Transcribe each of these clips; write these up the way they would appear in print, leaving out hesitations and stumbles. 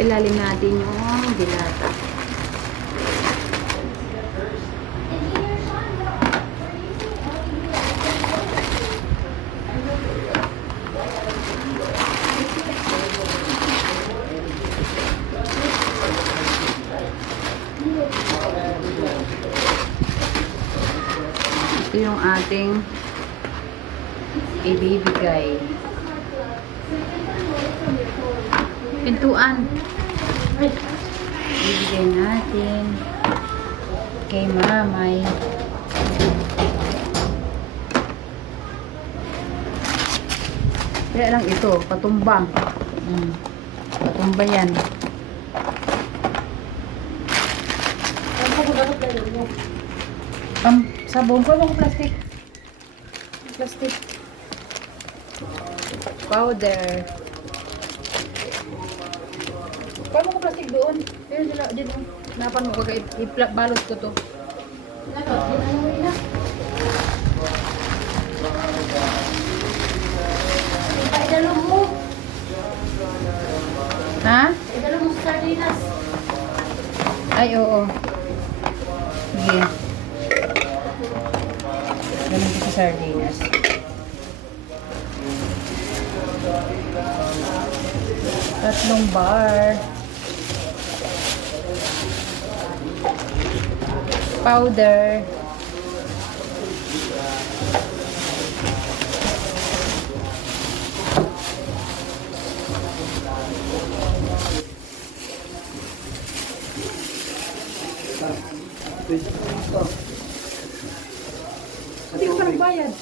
Ilalim natin yung dilata. Ito yung ating ibibigay. Pintuan. Ibibigay natin kay mamay. Kaya lang ito, patumba. Patumba yan. Sabon ko ng plastic. Plastic. Powder. Paano ko plastic doon? Ayun sila, dito. Napan mo ko kaya balot ko to. Idalo mo. Ha? Idalo mo sa sardinas. Ay, oo. Sige. Ganun ko sa sardinas. Tatlong bar. Powder. Hindi ko pa nagbayad.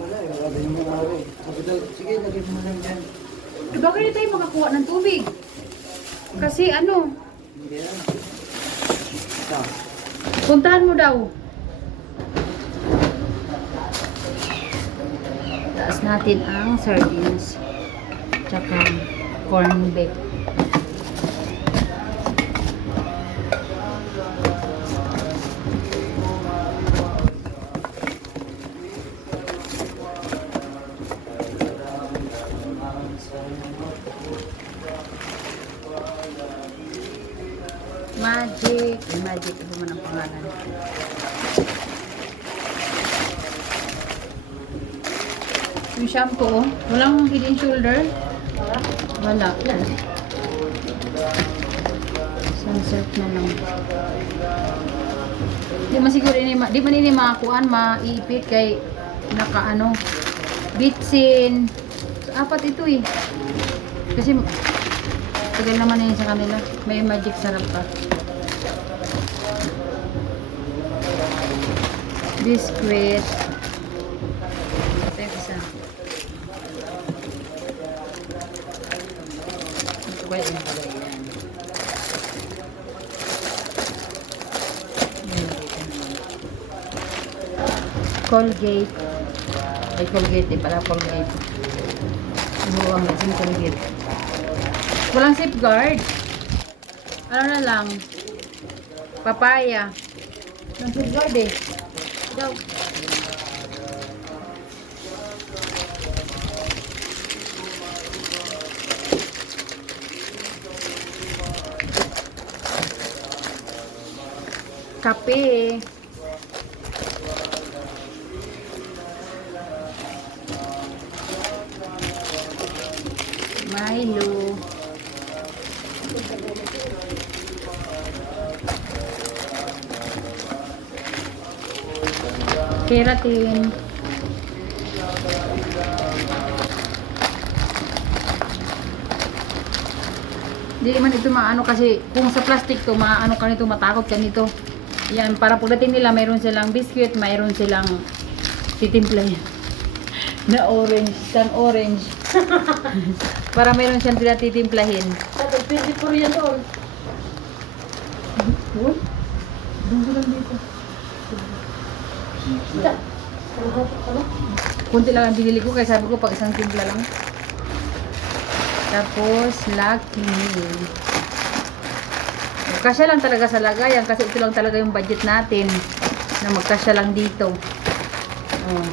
Wala, wala yung mga ari. Sabi daw, sige, lagyan mo lang dyan. Diba kayo tayo makakuha ng tubig? Kasi ano, Hindi na. Ito. puntahan mo daw. Taas natin ang sardines. Tsaka corn beef. Magic. Ay, magic. Ito man ang pangalan. Yung shampoo, walang hidden shoulder. Wala. Sunset na lang. Di man siguro di man ini makakuan, maiipit kay naka ano, bitsin. So, apat ito eh. Kasi tagal naman yun sa kanila. May magic sarap pa. Biscuit. Ito yung isa. Ito ba yung pala yan? Colgate. Ay, Colgate eh. Pala Colgate. Oo, ang yung Colgate. Walang safeguard. Ano na lang? Papaya. Walang safeguard eh. Daw. Kape. Milo. Keratin. Hindi man ito maano kasi kung sa plastic to maano ka nito, matakot ka nito. Yan, para pagdating nila mayroon silang biscuit, mayroon silang titimplay na orange, tan orange. Para mayroon siyang tititimplahin. Sabi, pwede po yan doon. Doon? Doon ko lang dito. Kunti lang ang binili ko kaya sabi ko pag isang timpla lang. Tapos Lucky Meal. Kasya lang talaga sa lagayan kasi ito lang talaga yung budget natin na magkasya lang dito. Oh.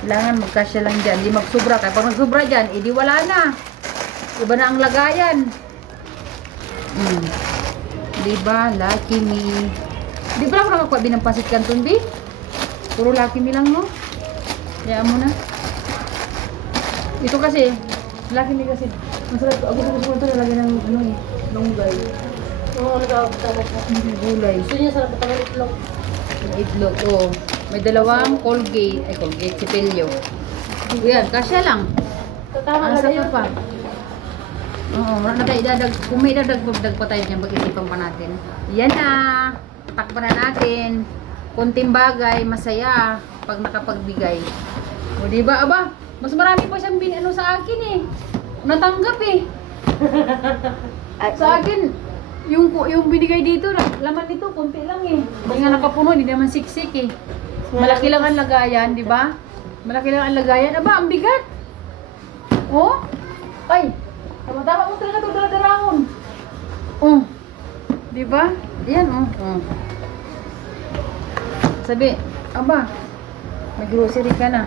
Kailangan magkasya lang dyan, hindi magsubra. Kaya pag magsubra dyan, edi wala na. Iba na ang lagayan. Diba? Lucky Me. Di ba ako nakakuha ng Pasit Canton, B? Puro Lucky Me lang, no? Kaya mo na. Ito kasi, Lucky Me kasi, masarap. Ako gusto ko ito nalagyan ng ano eh, longgay. Oo, nag-aabot ko. Gulay. Gusto niya sarap ito ng itlog. Yung itlog, oh. May dalawang Colgate, Sipilyo. Yan, kasya lang. Tatama Asa na ka yun. pa? Oo, wala na tayo idadag. Kung may idadag pa tayo dyan, mag-isipan pa natin. Yan na. Takpan na natin. Kunting bagay, masaya pag nakapagbigay. O diba, aba? Mas marami pa siyang ano sa akin eh. Natanggap eh. Sa akin, yung binigay dito, laman nito, konti lang eh. Hindi nga nakapuno, hindi naman siksik eh. Malaki lang ang lagayan, di ba? Malaki lang ang lagayan. Aba, ang bigat. Oh? Ay, tama-tama mo talaga ito, dala-dalahon. Oh. Di ba? Ayan, oh. Oh. Sabi, aba, may grocery ka na.